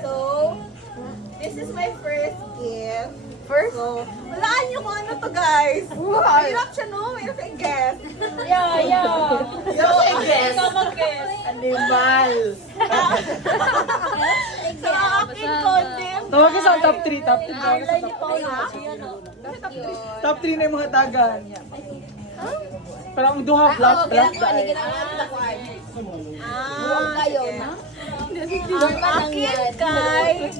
So, this is my first gift. So, walaan niyo kung ano to, guys. Mahirap siya, no? Mahirap siya i-guess. So, i-guess. Animal. So, aking content. Tawagin sa top 3. Top 3. Top 3 na yung mga tagan. Parang duha black dahil. Ang akin, guys.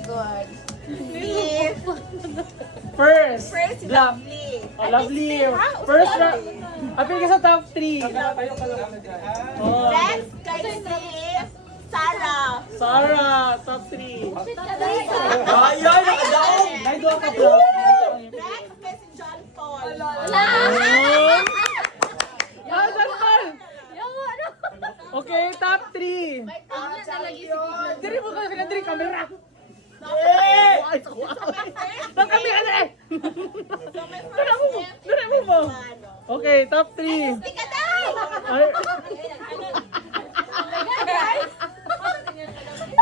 First, First, black. lovely. Oh, lovely. First round. Apil ka sa top 3. Next, kay si Sarah. Sarah, top 3. Ayan, nakadaog. Ay, doon ka black. Next, kay si John Paul. Okay, top 3. Diri mo ka sa diri camera. Ay, top kami ano eh. Diri mo. Okay, top 3. Tika daw!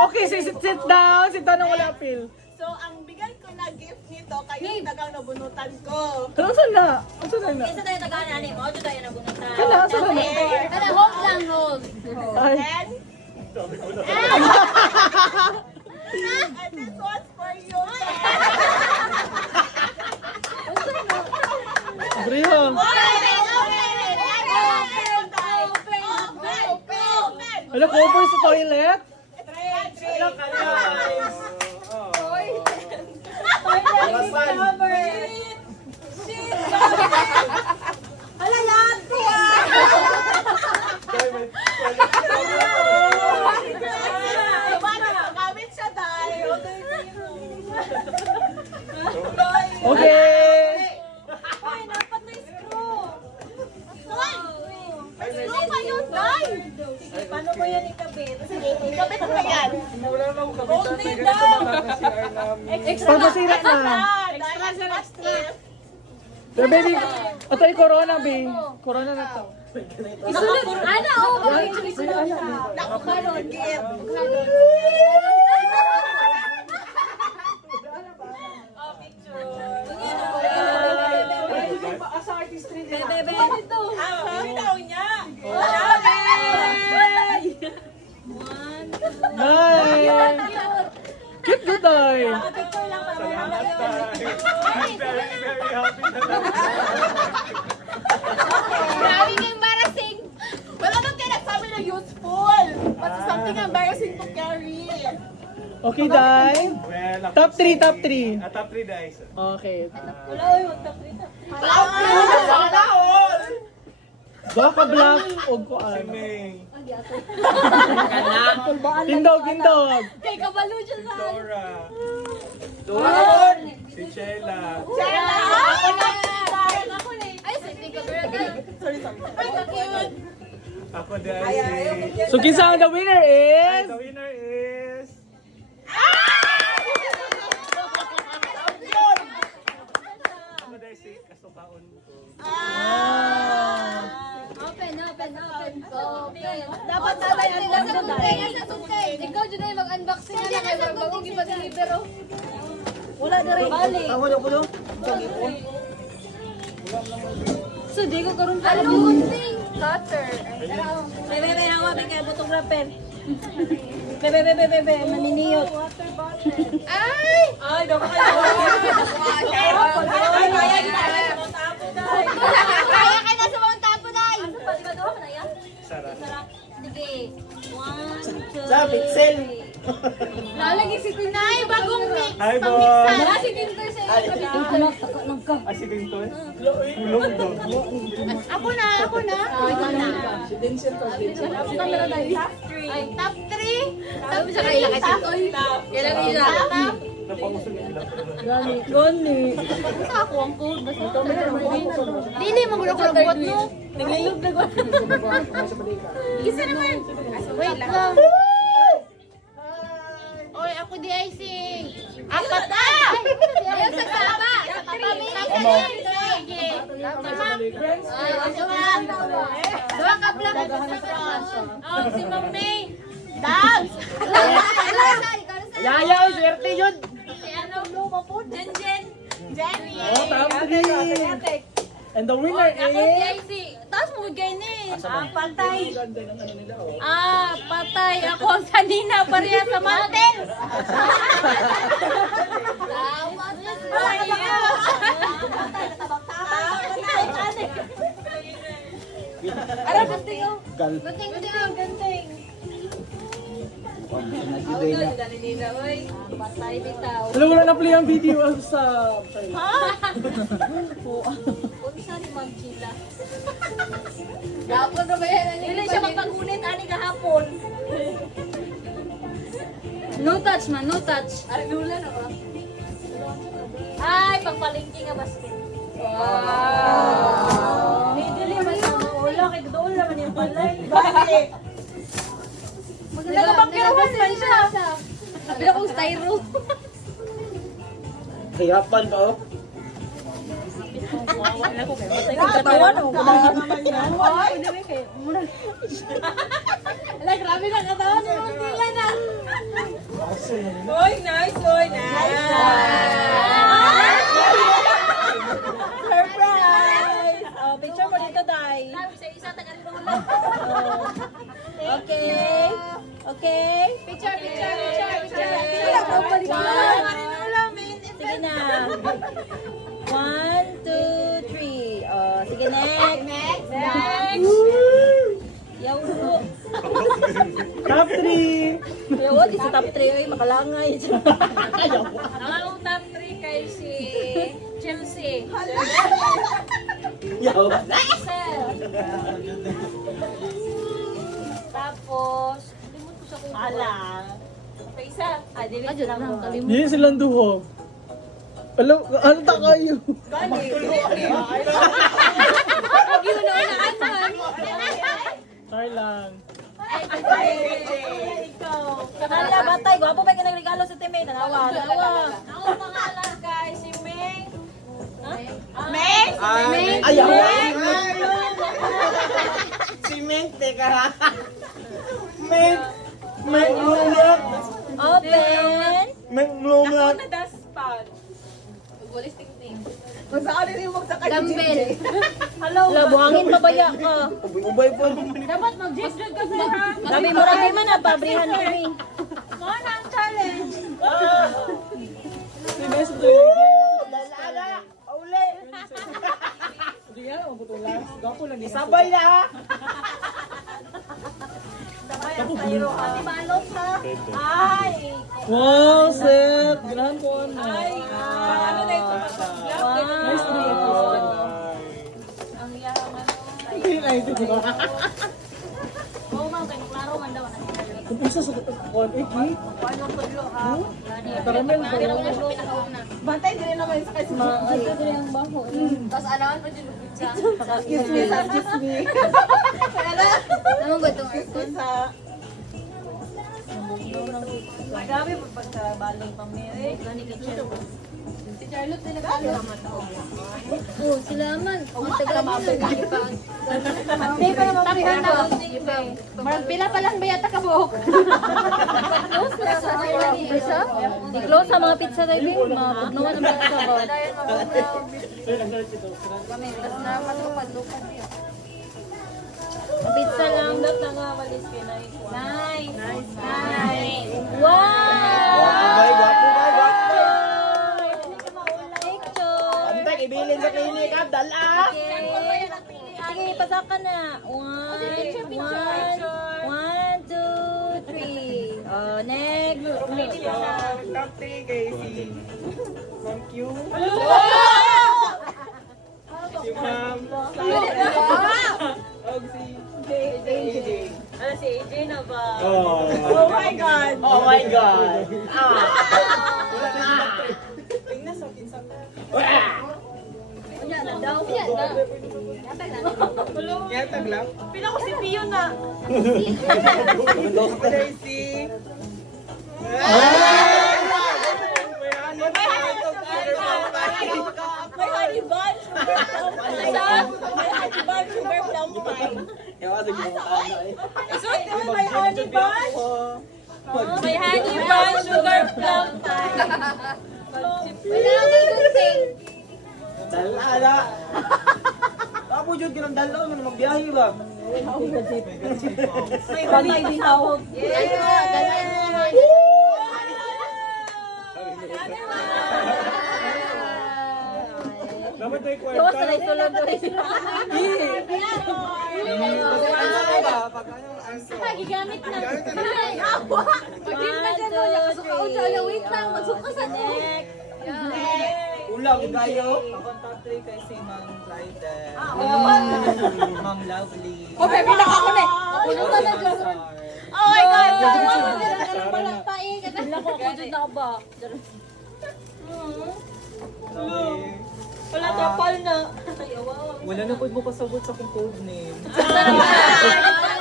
Okay, sit down. Sit down ang wala apil. So, ang bigay ko na gift nito, kayo tagang nabunutan ko. Ano saan na? Ano saan na? Isa tayo tagaan mo, ito tayo nabunutan. Kala, saan na? Kada hold lang, hold. Ay. And this one's for you. Brio. Ano, cover sa toilet? Okay. Paano mo yan ikabit? Sige, ikabit mo yan. Wala na akong kabitan na ganito sa mga CR namin. Pagmasira na. Extra. So, baby, ito ay corona, babe. Corona na to. Isulit. Ana, Nakapalugit. Nice! Cute good day! Grabe ka embarrassing. Wala nang kayo nagsabi na useful. But something embarrassing to carry. Okay, Day? Top 3, top 3. Top 3 guys. Okay. Wala all. Baka black o kuan. May Tindog, tindog. Kay kabalo siya sa Dora. Si Chela. Ay, sa hindi ka brother. Ako dahil si... So, kinsa ang the winner is? The winner is... Ako dahil si Kasukaon ko. Open. Dapat tatay nila sa sungkay. Ikaw dyan ay mag-unboxing na lang kayo bagong ipa-deliver. Wala na rin. Balik. Tama na ko no? So, di ko karoon pa. Anong gunting? Cutter. Bebe, hawa may kaya photographer. Bebe, maniniyot. Ay! Ay, daw ka kayo. Kaya ka na sa mga tapo, Day. Ano pa, di ba doon? Manaya? Sarah. Sige. 1, 2, Sa pixel. Lalagi si Tinay, bagong mix. Hi, boss. Wala si Tintoy sa iyo. Ay, si Tintoy. Ulong do. Ako na. Ako na. Camera tayo. Ay, top 3. Top 3. Kailan kasi Toy. Kailan nila? Napanguso niya sila. Gani. Basta ako ang code. Basta Dili, magulo-gulo buhat mo. Naglilog na ko. Isa naman. Wait lang. Oy, ako di ay si... Apat na! Ayaw sa baba! Sa pamilya! Sige. Dua ka blank. Oh, si Ma'am May. Dance! Ayaw, swerte yun. Si ano, luma po. Jen. Jenny! Oh, top 3. And the winner Ako, is... si Tapos mo ganyan. Patay! Ganda ng ano nila, oh. Patay. Ako sa Nina pareha sa Martin. Ano, ganting oh. Ganting. Patay bitaw. Alam mo na play ang video sa... Unsa ni Ma'am Chila? Gapon na ba yan? Dili siya magpagunit ani kahapon. No touch man, no touch. Argula na ba? Ay, pagpalingki nga basket. Wow! May dili man sa ulo, kay doon naman yung balay. Bakit? Nagabangkiruhan man siya. Bila kong styro. Hirapan pa, oh. Nakatawan o? Kumain naman yan. Ala, grabe na katawan ni Ma'am Chila na. Uy, nice! Uy, nice! Surprise! Oh, picture mo dito, Day. Sabi sa isa, taga-doon. Okay. Okay. Picture. Wala ka pa rin. Sige na. 1, 2, 3. Oh, sige, next. Yaw po. Top 3. Yaw, di sa top 3. Ay, makalangay. Ang top 3 kay si Chelsea. Yaw. Tapos, limot ko sa kuko. Ala. Sa isa. Dili lang po. Hindi silang duho. Alam, ano ta kayo? Sorry lang. Ala, batay. Gwapo ba yung nagregalo sa teammate? Tanawa. Ang pangalan kay si Meng. Meng? Ayaw. Si Ment, teka. Ment lumat. Open. Ment lumat. Kung saan rin mo sa Dumbbell. Hello, buhangin pabaya ka. Ubay po. Dapat mag-jig-jig ka sir ha. Sabi mo rin man na, pabrihan kami. Mana ang challenge. Si Best Player. Lalala, uli. Hindi nga, mabutulas. Gapo lang niya. Sabay na ha. Ati balot ha. Ay. Wow, set! Ganahan ko ano. Ano na ito? Nice to meet you. Ang yaman. Hindi na ito. Oo ma'am, kaya klaro man daw. Kung isa sa kon, Iki. Paano tulo ha? Karamel ba? Bantay din naman sa kasi mga Ito din ang baho. Tapos alawan pa dyan yung pizza. excuse me, excuse me. Naman ba itong aircon? Sa grabe po pagkabaling pamiri. Gani kitchen. Si Charlotte din nagkalo. Oh, sila man. Ang tagal mo na gipag. Hindi pa naman Marag pila pa lang ba yata ka buhok? Close na sa pizza? i-close sa mga pizza tayo, Bing. Mga pugnuan ng pizza ba? Tapos na matupad-lupad niya. Ang pizza lang. Dot na nga walis kinay. Nice. Wow! Gwapo, gwapo. Picture! Antay, ibilin sa klinik ha. Dala. Sige, pasaka na. 1, 2, 3. Oh, next. Top 3 kay si Ma'am Q. Si Ma'am. Og si AJ. Ano si AJ na ba? Oh. Oh my God! Oh my God. Unya na daw. Unya na. Yatag lang. Pila ko si Pio na. Kay si... May honey bun, sugar plum pie. May honey bun, sugar plum pie. Ewan, sige mo ano eh. Isuot naman may honey bun. May honey brown sugar plum pie. Wala akong gunting. Dala. Ako dyan ka ng dala, ano magbiyahe ba? May kamay din ako. Dapat may kwarta. Gigamit na. Pagin na gano'n, nakasukaot siya. Wait lang, magsukasan mo. Ulang, gayo. Ako top 3 kay si Ma'am Clyde. Ma'am Lovely. Oh, baby, nakakulit. Ano talaga? Oh my God! Wala tapal na. Wala na po mo kasabot sa kong code name.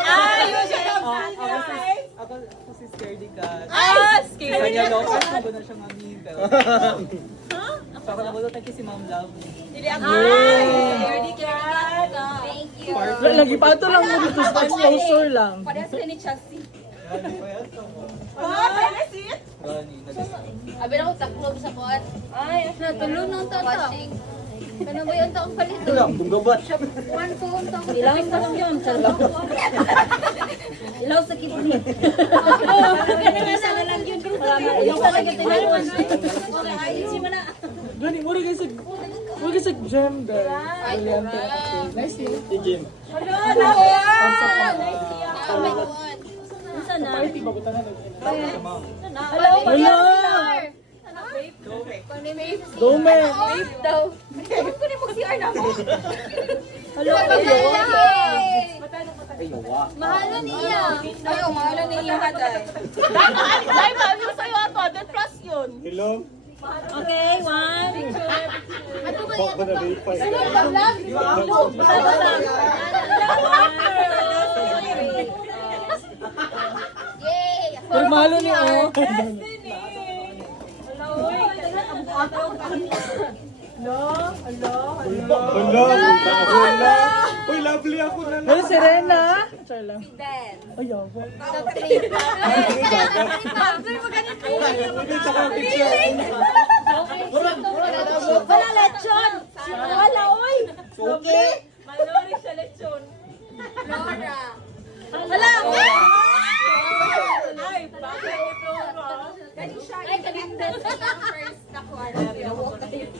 Ay, you should have done that. Ako si Scaredy Cat. Scared. Kanya local, sabi na siyang amiga. Saka nakulot na si Ma'am Lovely. Scaredy cat. Thank you. Lagi pa ito lang mo dito sa sponsor lang. Parehas rin ni Chelsea. Gani pa yan to mo. Benefit? Gani, Abi na ko taklob sa kuat. Ay, natulog ng tata. Kano ba yung taong palito? Wala, bunggabat. One po ang taong palito. Ilang ka lang yun. Ilaw sa kidney. Isa na lang yun. Yung talaga tinawan. Okay, ayusin mo na. Gani, muli kayo sa gem, guys. Brilliante. Nice yun. Si Jim. May kuwan. Saan na? Party ba ko tanan? Sa Ma'am. Hello, Hello! Dome! Vape daw. Ko ni mag-CR na mo. Hello, Ay, nawa. Mahalan niya. Ayo, mahalan niya haday. Ay, mami ko sa'yo ato. 100 plus yun. Hello? Okay, 1. Ato ba Bakit na vape pa? Ano ba vlog? Yay! Formalo ni O. Hala! Uy, lovely ako na lang. Hello, Serena! Char lang. Ben. Ay, yawa. Pwede sa kang picture. Wala lechon! Wala, oy! Suki! Malori siya lechon. Laura! Hala! Ay, bakit ito ba? Ay, kanina sa first na kuwan.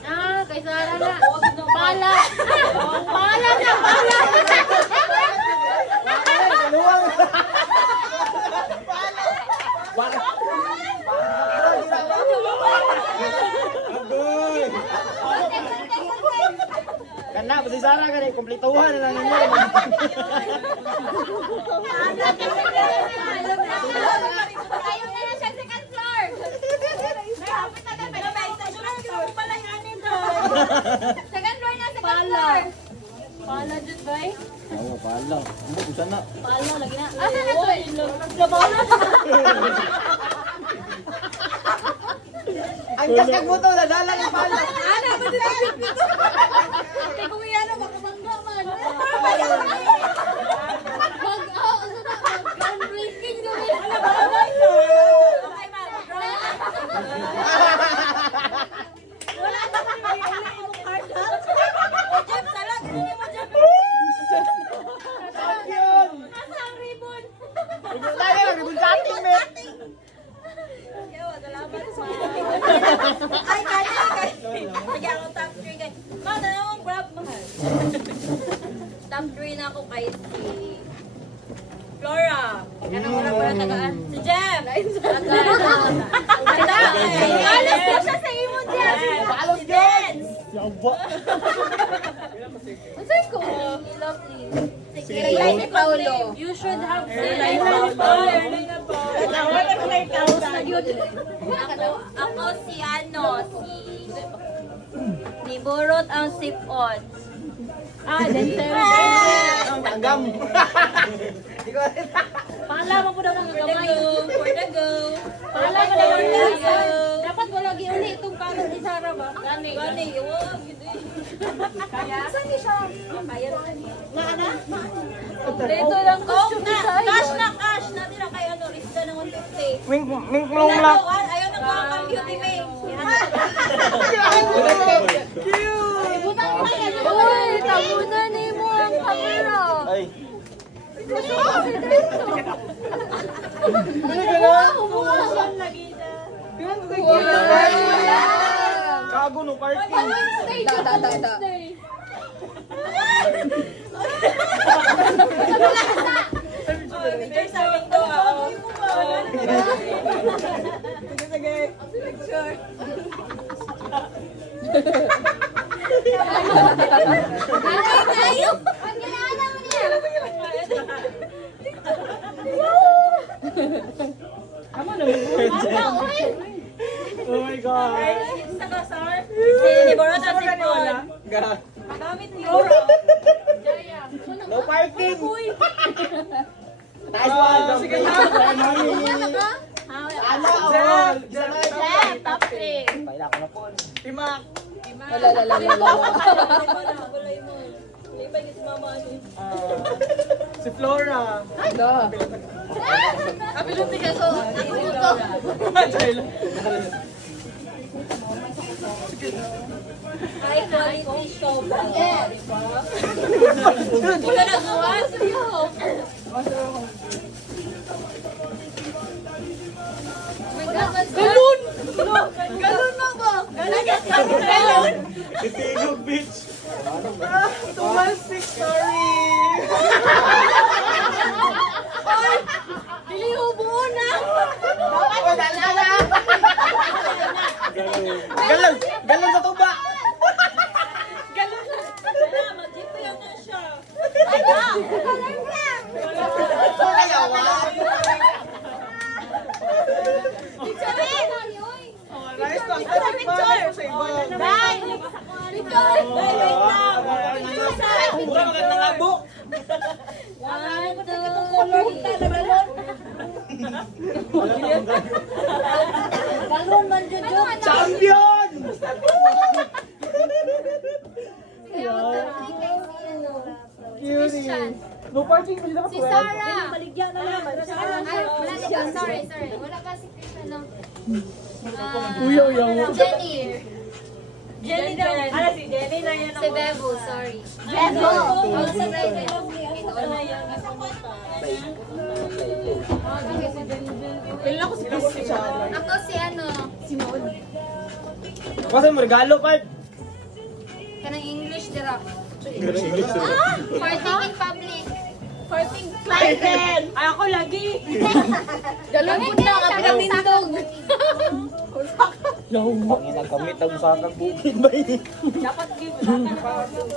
Ah, kay Sarah na. Pala! Pala na! Pala! Agoy! Kana, pati Sarah ka rin, kumplituhan na lang ninyo. Tayo na na siya second floor! Second floor na, second floor! Pala dyan ba eh? Oo, pala. Ano, kung saan na? Pala, lagi na. Asa na to? Ang kasag mo to, nadala ni pala. Ana, ba dito pito? Ate, kung iyan na, makamangga man. Mag-groundbreaking gawin. Wala na kami may imong card ha? O, Jeff, salag. Hindi mo, Jeff. Champion! Nasa ang ribbon. Lagi, ribon cutting, me. Ay, kaya. Sige, ako top 3 guys. Mahal na yung grab, mahal. Top 3 na ako kay si... Flora. Kanang wala pala tagaan. Si Jeff. Alas na siya sa imo, Jeff. Si Dance. Yawa. Masay ko. Lovely. Kaya ni Paolo. You should have seen. Ako si ano, si Burot ang sipon. Ang tanggam. Di ko Pala mo po daw ng gamay. For the go. Pala mo daw ng dapat wala giuli itong kanon ni Sarah ba? Gani. Gani, wag. Kaya? Saan ni siya? Kaya na. Dito lang costume ni Sarah. Cash na, cash. Natira kay ano, Rista ng 150. Minglong lang. Ayaw na ko ang beauty me. Uy, tabunan ni mo ang camera. Ay. Kago no parking. Picture sa amin to. Sige. Picture. Tayo! Ang ginala mo niya! Oh my God. Sa kasar. Si Borot at Sipon. Ga. Gamit ni Oro. No parking. Nice one. Sige na. Ano all? Top 3. Paila ko na po. Timak. Si Flora. Kapilong tiga so. Ito. High quality show. Yes. Wala na gawa. Galon! Galon mo ba? Galon? Itigog beach. Tumalsik, sorry. Dili ubo na. Galon sa tuba. Galon na. Wala, mag-jeep yan na siya. Nice one. Ay, picture. Sa iba. Dai! Picture! Dai, wait lang. Mura magandang abo. One, two, galon man dyan dyan. Champion! Cutie. No parking pa sila Si Sarah! Baligyan na lang. Ay, wala ka. Sorry. Wala ka si Krishna, no? Uyaw. Jenny. Jenny daw. Ano si Jenny na yan Si Bebo, sorry. Bebo. Oh, si Bebo. Kailan ko si Christian. Ako si ano? Kasi mo regalo part. Kanang English dira. English. Parting in public. Farting Clyden. Ay, ako lagi. Galon po na ka pinamindog. Pangin nagkamit ang usakang bukid ba yun? Dapat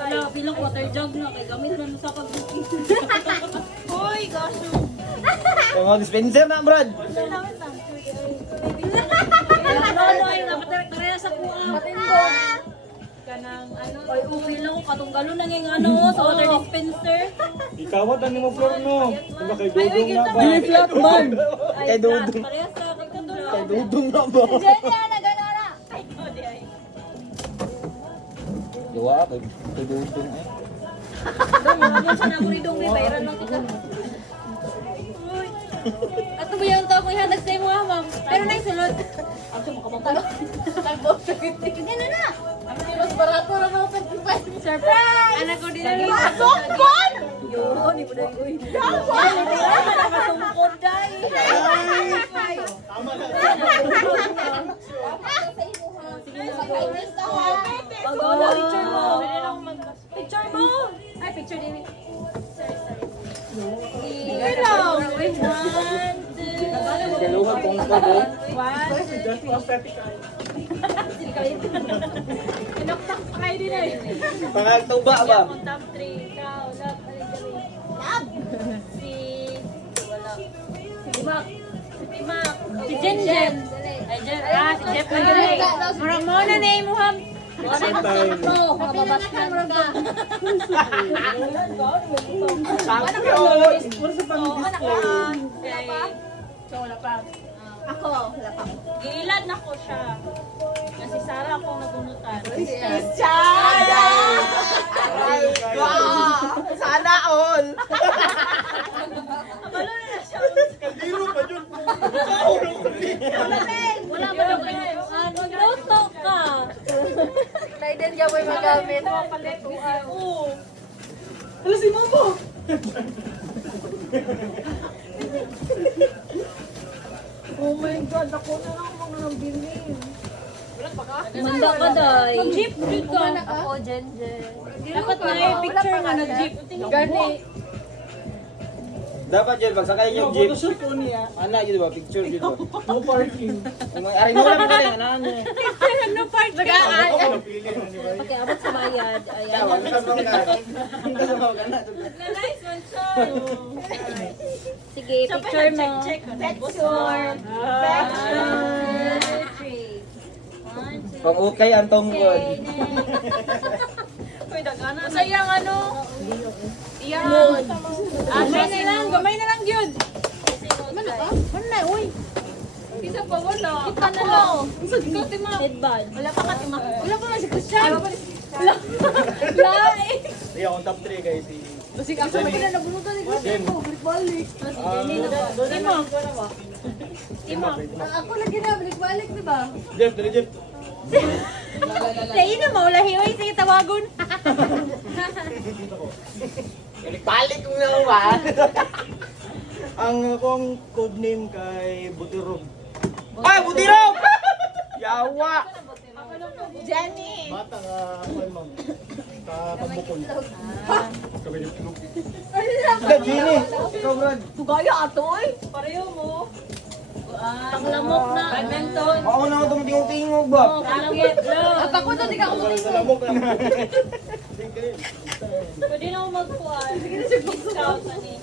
wala, bilang water jug na. Kaya gamit na sa pag-booking. Uy, gosh. Yung mga dispenser na, Brad. Ano ay napatirek-tire sa kuha. Kanang ano. Ay, uwi lang ko. Katunggalo na ngayong ano sa water dispenser. Ikawat ang mo floor mo. Kung kay Ay, Dudong na ba? Dili flat man. Kay Dudong. Parehas na kay Dudong. Kay Dudong na ba? Jenny, ana ganara. Ay, no, di ay. Diwa, kay Dudong eh. Ano siya na muridong may bayaran lang kita. Uy. Ato ba yung tao ko ihanag sa imo, ma'am? Pero na isulod. Ako siya makapagtalo. Ganun na. Mas barato na mga 55. Surprise! Anak ko din ang sungkod! Yun, di mo na yung sungkod! Sungkod, day! Pag-ola, picture mo! Picture mo! Ay, picture din. Sorry. Lang! Wait, 1, 2... Galuhan kong kabo. 1, 2, Just aesthetic eye. Pinaktak pa kayo din eh. Pangagtuba ba? Akong top 3. Ikaw, love, love. Si... Wala. Si Timak. Si Timak. Si Jen Jen. Ay, Jen. Ah, si Jeff na yun eh. Marang mo na name mo, ham. No, mababat na mo ka. Champion! Wala sa pang-display. Wala pa. Ako, wala pa. Giilad na ko siya. Kasi Sarah akong nabunutan. Christian! Sana all! Kabalo na siya. Kaldiro pa dyan po. Wala ba na ano? Luto ka. Dahil din ka may magamit. Hala si Momo! Oh my God, ako na lang mga nabili. Manda ka, Day. Mag-jeep ka. Ako, Jen. Dapat na yung picture nga nag-jeep. Gani. Dapat dyan, pagsakay yung jeep. Photoshoot ko niya. Ana, yun ba? Picture yun ba? No parking. Kung may aray mo lang ka rin, anaan niya. No part. Okay, abot sa bayad. Ayan. Tawa, ang kasama ka. Ang kasama ka na. Nice one, Sean. Sige, picture mo. Picture. Pang okay ang tungkol. Masayang ano? Iyan. Gamay na lang, gamay na lang yun. Mana ka? Mana na, uy. Isa pa wala. Kita na lang. Ikaw, Tima. Headband. Wala pa ka, Tima. Wala pa nga si Christian. Lai. Iya, akong top 3 guys. Kasi ako may na nabunutan ni Christian ko. Balik-balik. Tima. Ako lagi na, balik-balik, di ba? Jeff, dali Jeff. Tayo na, maulahi. Uy, sige, tawagon. Balik ko na ba? Ang akong code name kay Butirog. Ay, Butirog! Yawa! Jenny. Bata nga, kay ma'am. Kapambukol. Jenny, ikaw Brad. Gaya atoy. Pareho mo. Panglamok na. Badminton. Ako na itong tingog-tingog ba? Panglamok. Ako to, di ka ako Salamok na. Pwede na ako magpuan. Discount na ni.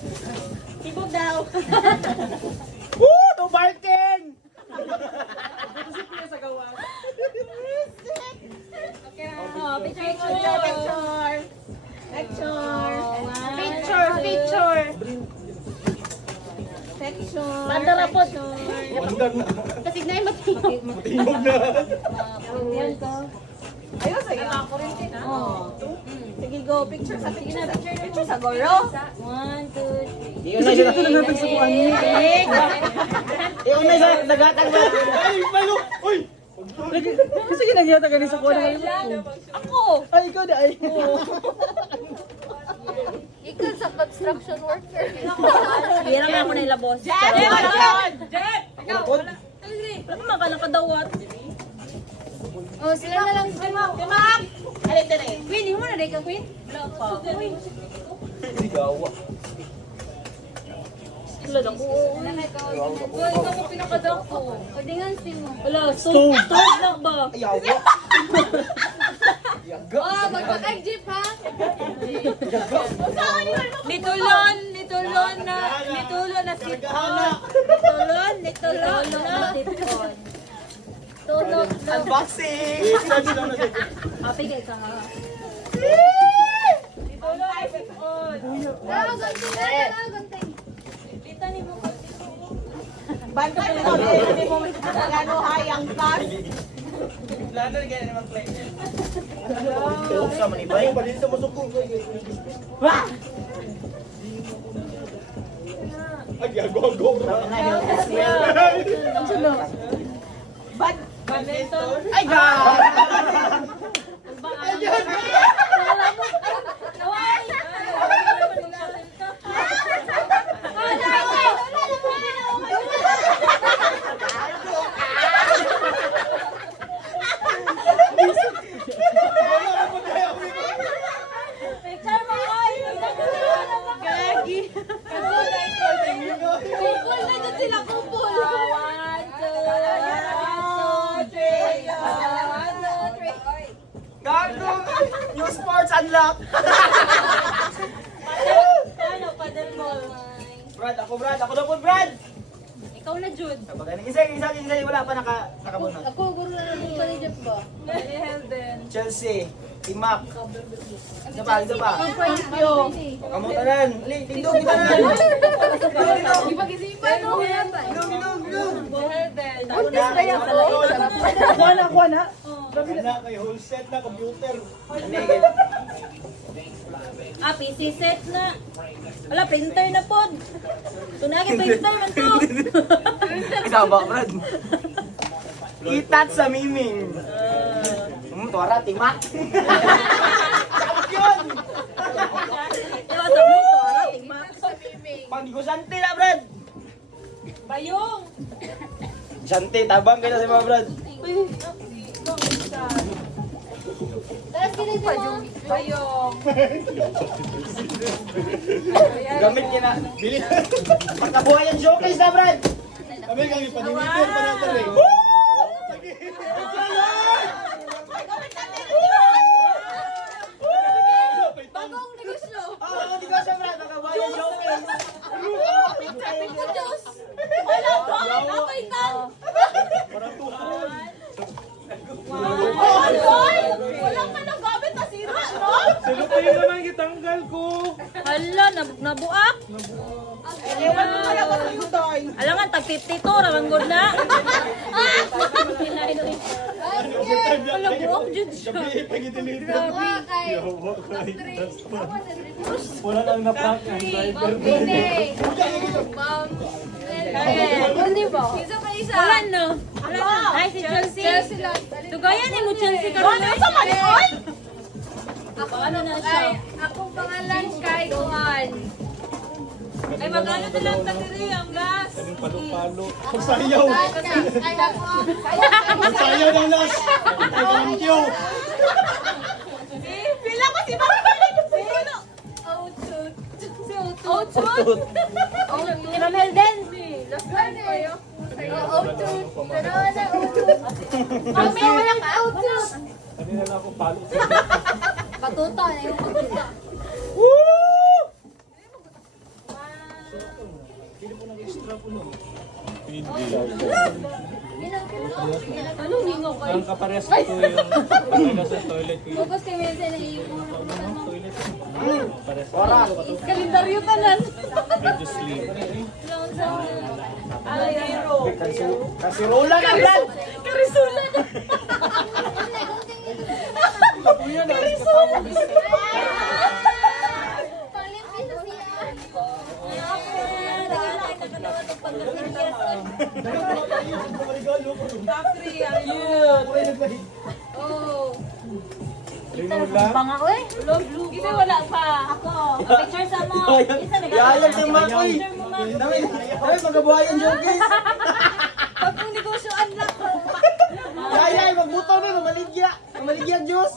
Tibog daw. Woo! No barking! Picture. Picture. Mandala po. Wandang na. Kasi na yung matingog. Tingog na. Ayun sa'yo. Oh. Sige, go. Picture sa picture. Picture sa goro. 1, 2, 3. Iyon na siya. Nagapag sa kuhan niya. Iyon na siya. Nagatang ba? Ay, malo! Uy! Kasi ginagyata ka sa kuhan ng Ako! Ay, ikaw na ay. Ikaw sa construction worker. Hindi naman ako nailabos. Jen! Jen! Ikaw! Wala pa maka nakadawat. Oh, sila na lang. Timap! Alin din eh. Queen, hindi mo na rin ka, Queen? Wala pa. Uy. Sigawa. Wala na ko. Uy, ikaw mo pinakadak ko. Pwedingan mo. Wala, stove lang ba? Yawa. Oh, magpaka-jeep ha? Litulon na sit-on. Litulon na sit-on. Tulog na. Unboxing! Happy kayo ka ha? Bantay mo na. Hindi mo ano hayang kas. Lalo na ganyan mag-play. Tulog sa manibay. Palito mo sukong. Ay, gago. Badminton. Ay, gago! Picture mo ay! Gagi! Kupol na dyan sila, kupol! 1, 2, 3. Gago! New sports unlock! Paano, paddle ball? Brad, ako na po, Brad! Ikaw na, Jude. Kapag isa, wala pa nakabunod. Ako, guro na lang pa ni Jeff ba? Chelsea, Timak. Isa pa. Kamutaran. Ali, tindog kita na. Ipag-isipan, no? Kuha na. Wala kayo, whole set na computer. Ah, PC set na. Wala, printer na pod. Tunagi printer man to. Isaba, Brad. Itat sa miming. Tuara, timak. Champion! Diba sa mo ito, ara, tigma. Pangdigosante na, Brad. Bayong. Sante, tabang kayo sa mga Brad. Bayong. Gamit niya na. Bili. Pagkabuhayan showcase na, Brad. Kami kami panimitir pa natin eh. Bagong negosyo. Oo, di ko siya, Brad. Pagkabuhayan showcase. Diyos. Wala to. Apay tan. Walang ka nang gamit na sira, no? Sino pa yung naman gitanggal ko? Hala, nabuak. Ewan mo kaya ba kayo, Doy? Alangan, tag 52, ramanggod na. Wala, buak dyan siya. Gabi pag-deliver. Wala nang na-prank ang driver. Wala no. Ay, si Chelsea. Tugayan ni mo Chelsea ka rin. Sa malikon? Ano na siya? Akong pangalan kay Juan. Ay, magkano na lang tagiri ang gas? Palo-palo. Magsayaw. Ay, ako. Magsayaw ng nas. Thank you. Pila ko si Ma'am Carly. Sino? Outut. Outut? Si Ramel din. Last time kayo. Outut. Pero wala outut. Kami, walang outut. Kanina lang ako palo. Batuta na yung batuta. Anong ningaw kayo? Ang kapares ko yung kanina sa toilet ko yung Focus kay Mensa na yung toilet. Pares ko. Kalendaryo tanan. Medyo slim. Kasirola na, Brad. Karisula na. Palimpis na siya. Oh. Linula. Banga ko eh. Kasi wala pa. Ako. Picture sa mo. Isa Yayan si Mac, uy. Dami, magkabuhayan showcase. Pag kung negosyo unlock ko. Yayan, magbuto na, mamaligya. Mamaligya, Diyos.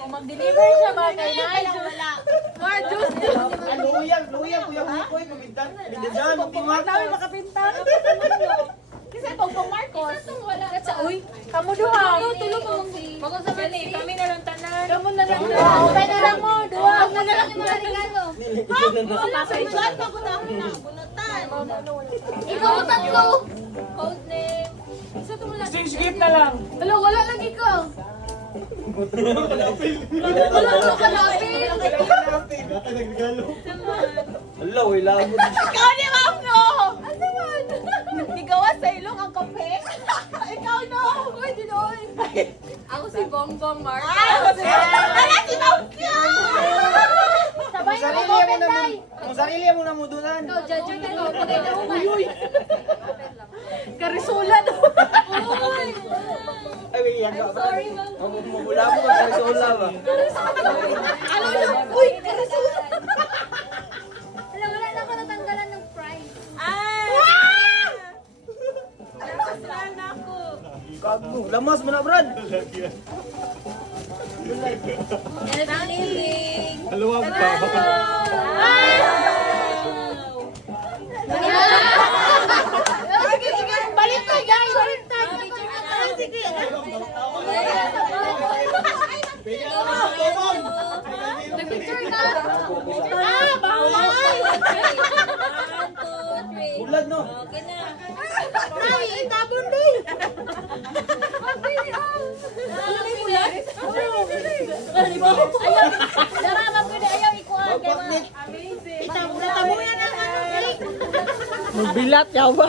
Kung mag-deliver siya ba kay Nay? Wala. Mga Diyos. Luyang, kuya Bukoy, kumintan. Bindajan, magtimak. Dami makapintan. Kasi Pongpong Marcos. Uy, kamu duha. Tulog mo. Bago sa kani, kami na lang tanan. Kamu na lang. Okay na lang mo. Duwa. Huwag na lang yung mga regalo. Wala sa ilan pa ko na ako na bunutan. Ikaw ang tatlo. Code name. Skip na lang. Wala, wala lagi ko. Wala ko kalapit. Data nagregalo. Hello, ilabo. Ikaw ni Ma'am, no? Ano naman? Nigawa sa ilong ang kape? Ikaw, no? Uy, dinoy. Ako si Bongbong Marcos. Ala, si Ma'am ka! Sabay na Sarili mo, mo na Benday. Ang sarili mo na mudunan. Ikaw, judge ka ko. Pagay na umay. Karisula na. Ay, may yaga. Sorry, ma'am. Mabula mo, magsarisula ba? Ano lang? Uy, karisula. Wala, wala na ako natanggalan ng prize. Sana ako. Kago, lamas mo na, Brad. Naniling. Haluwag pa. Baka Sige, sige. Baliktad, guys. Baliktad. Sige. Nag-picture na. Bawal. 1, 2, 3. Bulad, no? Okay na. Ay, itabon din. Darama ko na ayaw ikuha. Bakit? Itabon na ang ano. Magbilat, yawa.